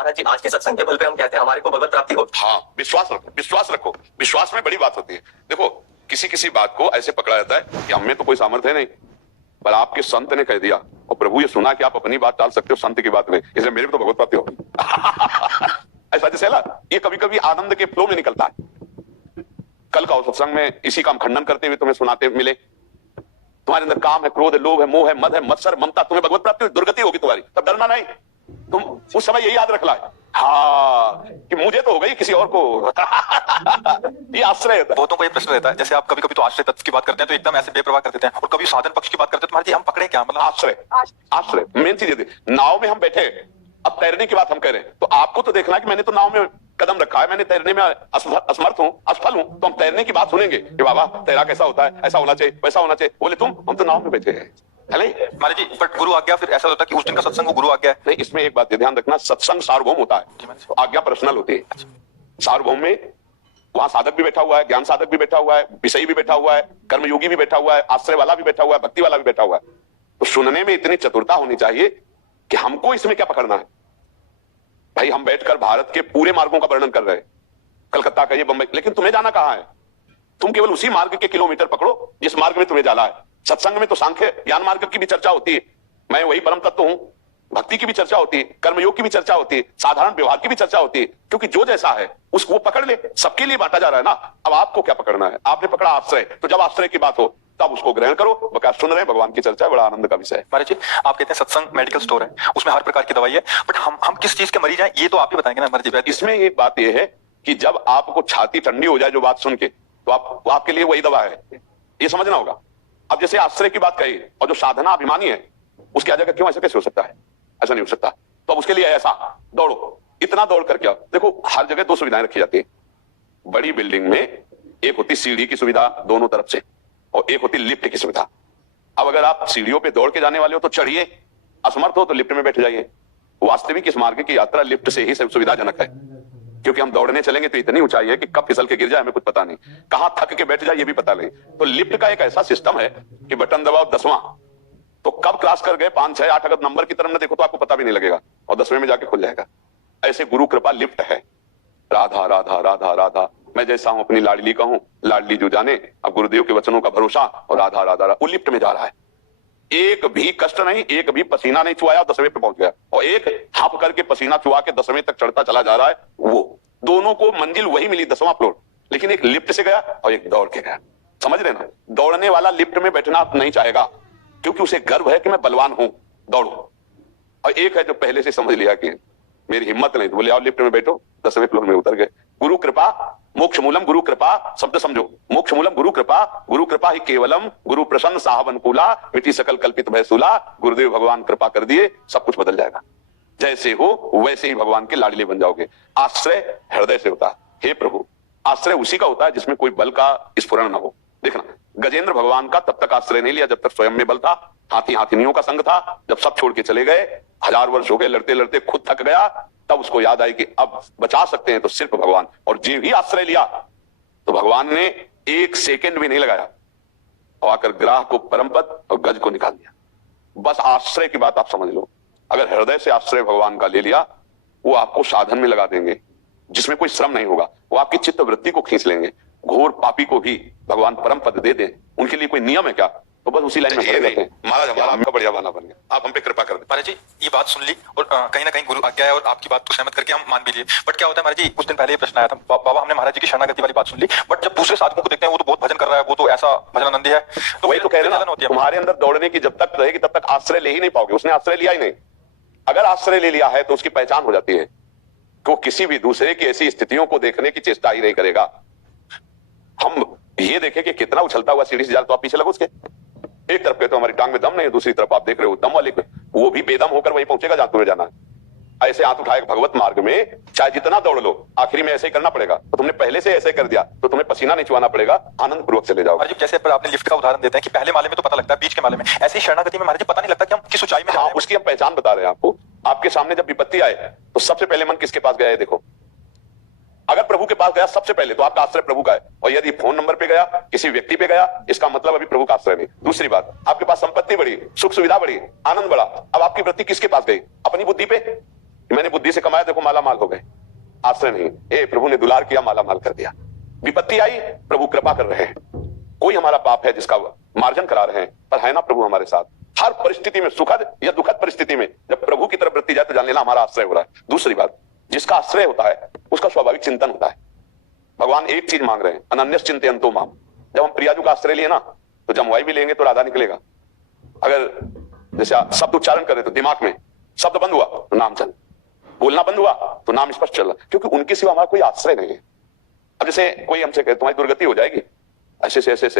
महाराज जी, आज के सत्संग के बल पे हम कहते हैं हमारे को भगवत प्राप्ति हो। हाँ, विश्वास रखो, विश्वास रखो। विश्वास में बड़ी बात होती है। देखो, किसी किसी बात को ऐसे पकड़ा जाता है कि हमें तो कोई सामर्थ्य है नहीं, पर आपके संत ने कह दिया और प्रभु ये सुना कि आप अपनी बात टाल सकते हो संत की बात में, इसलिए मेरे को तो भगवत प्राप्ति होगी। ऐसा जैसे ना, ये कभी कभी आनंद के फ्लो में निकलता है। कल का सत्संग में इसी का हम खंडन करते हुए तुम्हें सुनाते मिले। तुम्हारे अंदर काम है, क्रोध है, लोभ है, मोह है, मद है, मत्सर, ममता, तुम्हें भगवत प्राप्ति दुर्गति होगी तुम्हारी, तब डरना नहीं। तुम उस समय यही याद रखना है, हाँ, कि मुझे तो हो गई, किसी और को। ये आश्रय होता है। बहुतों को ये प्रश्न रहता है, जैसे आप कभी कभी तो आश्रय तत्व की बात करते हैं तो एकदम ऐसे बेप्रवाह कर देते हैं, और कभी साधन पक्ष की बात करते हैं तो महाराज जी हम पकड़े क्या, मतलब आश्रय। आश्रय मेन चीज है। नाव में हम बैठे, अब तैरने की बात हम कह रहे हैं, तो आपको तो देखना कि मैंने तो नाव में कदम रखा है, मैंने तैरने में असमर्थ हूं, असफल हूं, तो हम तैरने की बात सुनेंगे कि बाबा तैरा कैसा होता है, ऐसा होना चाहिए, वैसा होना चाहिए। बोले तुम, हम तो नाव में बैठे हैं। महाराज जी, बट गुरु आज्ञा फिर ऐसा होता है कि उस दिन का सत्संग को गुरु आज्ञा है। नहीं, इसमें एक बात ध्यान रखना, सत्संग सार्वभौम होता है, आज्ञा पर्सनल होती है। सार्वभौम में वहां साधक भी बैठा हुआ है, ज्ञान साधक भी बैठा हुआ है, विषयी भी बैठा हुआ है, कर्मयोगी भी बैठा हुआ है, आश्रय वाला भी बैठा हुआ है, भक्ति वाला भी बैठा हुआ है। तो सुनने में इतनी चतुरता होनी चाहिए कि हमको इसमें क्या पकड़ना है। भाई हम बैठकर भारत के पूरे मार्गों का वर्णन कर रहे हैं, कलकत्ता का ये, बंबई, लेकिन तुम्हें जाना कहां है? तुम केवल उसी मार्ग के किलोमीटर पकड़ो जिस मार्ग में तुम्हें जाना है। सत्संग में तो सांख्य ज्ञान मार्ग की भी चर्चा होती है, मैं वही परम तत्व हूं, भक्ति की भी चर्चा होती है, कर्मयोग की भी चर्चा होती है, साधारण व्यवहार की भी चर्चा होती है, क्योंकि जो जैसा है उसको वो पकड़ ले, सबके लिए बांटा जा रहा है ना। अब आपको क्या पकड़ना है? आपने पकड़ा आश्रय, तो जब आश्रय की बात हो तब उसको ग्रहण करो। बकाया सुन रहे हैं, भगवान की चर्चा है, बड़ा आनंद का विषय है। महाराज जी, आप कहते हैं सत्संग मेडिकल स्टोर है, उसमें हर प्रकार की दवाई है, बट हम किस चीज के मरीज हैं ये तो आप ही बताएंगे ना महाराज जी। इसमें एक बात यह है कि जब आपको छाती ठंडी हो जाए जो बात सुन के, तो आपके लिए वही दवा है, ये समझना होगा। अब जैसे आश्रय की बात कही, और जो साधना अभिमानी है उसकी जगह क्यों ऐसा कैसे हो सकता है? ऐसा नहीं हो सकता। तो अब उसके लिए ऐसा दौड़ो, इतना दौड़ कर क्या? देखो, हर जगह दो सुविधाएं रखी जाती है। बड़ी बिल्डिंग में एक होती सीढ़ी की सुविधा दोनों तरफ से, और एक होती लिफ्ट की सुविधा। अब अगर आप सीढ़ियों पे दौड़ के जाने वाले हो तो चढ़िए, असमर्थ हो तो लिफ्ट में बैठ जाइए। वास्तविक इस मार्ग की यात्रा लिफ्ट से ही सुविधाजनक है, क्योंकि हम दौड़ने चलेंगे तो इतनी ऊंचाई है कि कब फिसल के गिर जाए हमें कुछ पता नहीं, कहां थक के बैठ जाए ये भी पता नहीं। तो लिफ्ट का एक ऐसा सिस्टम है कि बटन दबाओ 10वां, तो कब क्रॉस कर गए 5, 6, 8, अगर नंबर की तरफ न देखो तो आपको पता भी नहीं लगेगा, और 10वें में जाके खुल जाएगा। ऐसे गुरु कृपा लिफ्ट है। राधा राधा राधा राधा, मैं जैसा हूं अपनी लाडली का हूं, लाडली जो जाने, अब गुरुदेव के वचनों का भरोसा, और राधा राधा राधा, वो लिफ्ट में जा रहा है। एक भी कष्ट नहीं, एक भी पसीना नहीं चुआया, 10वें पे पहुंच गया, और एक हाफ करके पसीना चुआ के 10वें तक चढ़ता चला जा रहा है। वो दोनों को मंजिल वही मिली, 10वां फ्लोर, लेकिन एक लिफ्ट से गया और एक दौड़ के गया। समझ रहे ना? दौड़ने वाला लिफ्ट में बैठना नहीं चाहेगा, क्योंकि उसे गर्व है कि मैं बलवान हूं, दौड़ो। और एक है जो पहले से समझ लिया कि मेरी हिम्मत नहीं, तो बोले आओ लिफ्ट में बैठो, 10वें फ्लोर में उतर गए। गुरु कृपा मोक्ष मूलम, गुरु कृपा शब्द समझो, मोक्ष मूलम गुरु कृपा ही केवलम, गुरु प्रसन्न साहब अनुकूला, मिट्टी सकल कल्पित भयसूला। गुरुदेव भगवान कृपा कर दिए, सब कुछ बदल जाएगा। जैसे हो वैसे ही भगवान के लाडले बन जाओगे। आश्रय हृदय से होता है। हे प्रभु, आश्रय उसी का होता है जिसमें कोई बल का स्फुरण न हो। देखना, गजेंद्र भगवान का तब तक आश्रय नहीं लिया जब तक स्वयं में बल था, हाथी हाथिनियों का संग था। जब सब छोड़ के चले गए, 1000 वर्ष हो गए, लड़ते लड़ते खुद थक गया, तब उसको याद आई कि अब बचा सकते हैं तो सिर्फ भगवान। और जीव ही आश्रय लिया तो भगवान ने 1 सेकंड भी नहीं लगाया, और आकर ग्राह को परमपद और गज को निकाल दिया। बस आश्रय की बात आप समझ लो। अगर हृदय से आश्रय भगवान का ले लिया, वो आपको साधन में लगा देंगे जिसमें कोई श्रम नहीं होगा। वो आपकी चित्त वृत्ति को खींच लेंगे। घोर पापी को भी भगवान परम पद दे दें, उनके लिए कोई नियम है क्या? तो बस उसी लाइन में खड़े रहते हैं। महाराज हमारा आपका बढ़िया बना बन गया, आप हम पे कृपा कर दें। महाराज जी, ये बात सुन ली, और कहीं ना कहीं गुरु आज्ञा है, और आपकी बात को सहमत करके हम मान भी लिए। बट क्या होता है महाराज जी, कुछ दिन पहले ये प्रश्न आया था, बाबा हमने महाराज जी की शरणागति वाली बात सुन ली, बट जब दूसरे साधकों को देखते हैं वो तो बहुत भजन कर रहा है, वो तो ऐसा भजनानंदी है, तो वही तो कह रहे हैं, तुम्हारे अंदर दौड़ने की जब तक रहेगी तब तक आश्रय ले ही नहीं पाओगे। उसने आश्रय लिया ही नहीं। अगर आश्रय ले लिया है तो उसकी पहचान हो जाती है कि वो किसी भी दूसरे की ऐसी स्थितियों को देखने की चेष्टा ही नहीं करेगा। हम ये देखें कि कितना उछलता हुआ सीढ़ी से जा, तो आप पीछे लगो उसके। एक तरफ कहते हो हमारी टांग में दम नहीं है, दूसरी तरफ आप देख रहे हो दम वाले को, वो भी बेदम होकर वहीं पहुंचेगा जहां तुम्हें जाना है। ऐसे हाथ उठाए भगवत मार्ग में, चाहे जितना दौड़ लो, आखिरी में ऐसे ही करना पड़ेगा। तो तुमने पहले से ऐसे कर दिया तो तुम्हें पसीना नहीं चुआना पड़ेगा, आनंद पूर्वक चले जाओ। जैसे पर आपने लिफ्ट का उदाहरण देते हैं कि पहले माले में तो पता लगता है, बीच के माले में, ऐसे ही शरणागति में महाराज जी पता नहीं लगता कि हम किस ऊंचाई में हाँ, उसकी हम पहचान बता रहे हैं आपको। आपके सामने जब विपत्ति आए तो सबसे पहले मन किसके पास गया है? देखो, अगर प्रभु के पास गया सबसे पहले तो आपका आश्रय प्रभु का है। और यदि फोन नंबर पे गया, किसी व्यक्ति पे गया, इसका मतलब अभी प्रभु का आश्रय नहीं। दूसरी बात, आपके पास संपत्ति बढ़ी, सुख सुविधा बढ़ी, आनंद बढ़ा, अब आपकी वृत्ति किसके पास गई? अपनी बुद्धि पे, कि मैंने बुद्धि से कमाया, देखो माला माल हो गए। आश्रय नहीं, ए प्रभु ने दुलार किया, माला माल कर दिया। विपत्ति आई, प्रभु कृपा कर रहे हैं। कोई हमारा पाप है जिसका मार्जन करा रहे हैं, पर है ना प्रभु हमारे साथ। हर परिस्थिति में, सुखद या दुखद परिस्थिति में जब प्रभु की तरफ वृत्ति जाए तो जान लेना हमारा आश्रय हो रहा है। दूसरी बात, जिसका आश्रय होता है उसका स्वाभाविक चिंतन होता है। भगवान एक चीज मांग रहे हैं, अनन्यस चिंतयन्तो माम। जब हम प्रियाजू का आश्रय लिए ना, तो जमवाई भी लेंगे तो राधा निकलेगा। अगर जैसे शब्द उच्चारण करें तो दिमाग में शब्द बंद हुआ तो नाम चल, बोलना बंद हुआ तो नाम स्पष्ट चल रहा, क्योंकि उनके सिवा हमारा कोई आश्रय नहीं है। अब जैसे कोई हमसे कहे तुम्हारी दुर्गति हो जाएगी, ऐसे से